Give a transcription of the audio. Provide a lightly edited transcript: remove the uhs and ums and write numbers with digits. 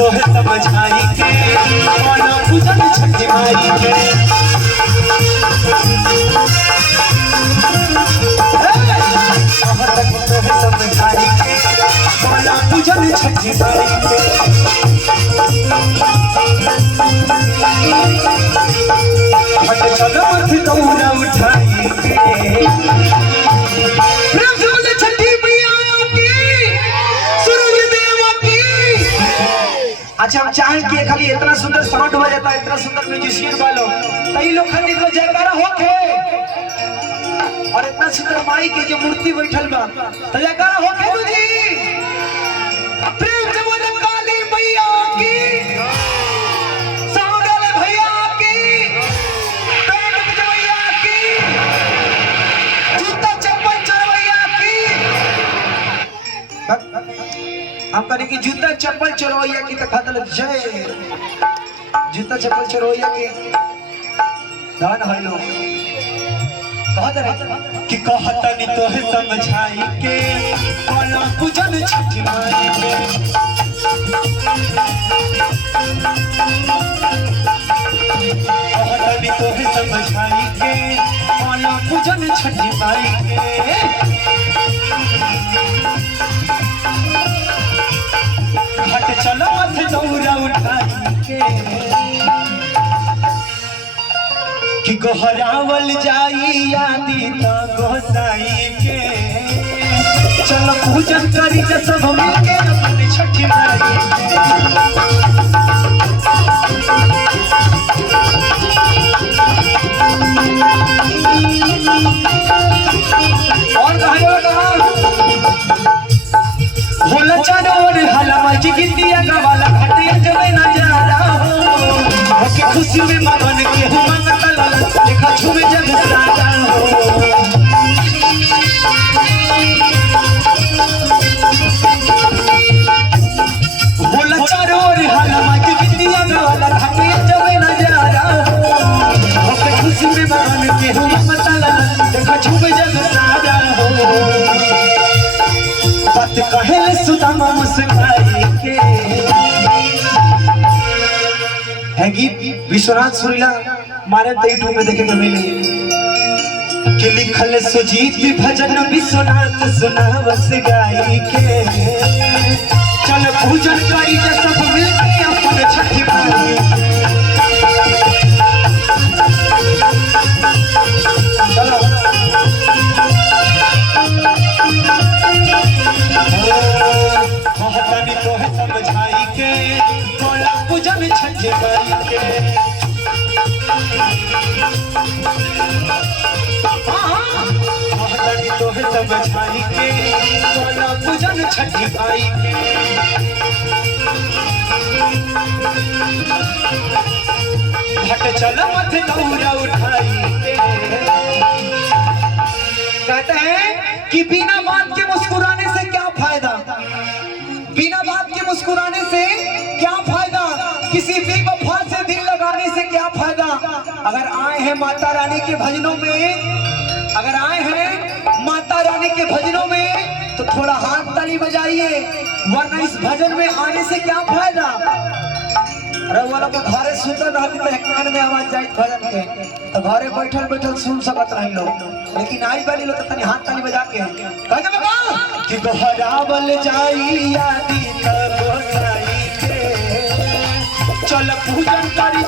तो है समझाई के वाला पूजन छठी माई के तो है समझाई के वाला पूजन छठी माई के हट चलो मत दौड़ा उठाई के अच्छा हम चाहें कि खाली इतना सुंदर साउंड हो जाता है, इतना सुंदर म्यूजिशियन वालों कई लोग खातिर में जयकारा होके और इतना सुंदर माई की जो मूर्ति बैठल बा तो जयकारा होके तुझी प्रेम से बोले काली मैया की साउंड वाले भैया की बैंड बजवैया की जूता चप्पल चोरवैया की हम करें कि जूता चप्पल चोरवैया की तक बदल जय जूता चप्पल चोरवैया के दान है लोग कहत रहे कि कहता नहीं तो है समझाई के वाला पूजन छठी माई के कहता नहीं तो है समझाई के वाला पूजन छठी माई के हट चलो मत दौड़ा उठाई के कि गोहरावल जाई यादी तो गोसाई के चलो पूजन करी जे सब मिलके अपने छठी माई और भोला चारों हाला मची गिद्दिया गवाला घटिया जबे न जा रहा हो के खुशी में मगन के हो मन तला देखा छुमे जग सारा हो भोला चारों हाला मची गिद्दिया गवाला घटिया जबे न जा रहा हो के खुशी में मगन के हो मन तला देखा छुमे जग सारा हो बात कहले सुदामा मुस्काई के है गीत विश्वनाथ सुरीला मारे तैटू में देखे के मिले कि लिखल सुजीत भजन विश्वनाथ सुनावस गाई के चल पूजन करी जे सब मिलके अपन छठी माई चलो महतानी तो है समझाई के वाला पूजन छठी माई के महतानी तो है समझाई के वाला पूजन छठी माई के हट चलो मत दौड़ा उठाई के कहते हैं कि बिना बात के मुस्कुराने से क्या फायदा बिना बात के मुस्कुराने से क्या फायदा किसी बेवफा से दिल लगाने से क्या फायदा अगर आए हैं माता रानी के भजनों में अगर आए हैं माता रानी के भजनों में तो थोड़ा हाथ ताली बजाइए वरना इस भजन में आने से क्या फायदा अरे वाला को घरे सुनते रहती तो कान में आवाज जाए भजन के तो घरे बैठल बैठल सुन सकत रही लोग लेकिन आई वाली लोग तनी हाथ ताली बजा के कहते बाबा कि गोहरावल जाई यादी तो गोसाई के चल पूजन करी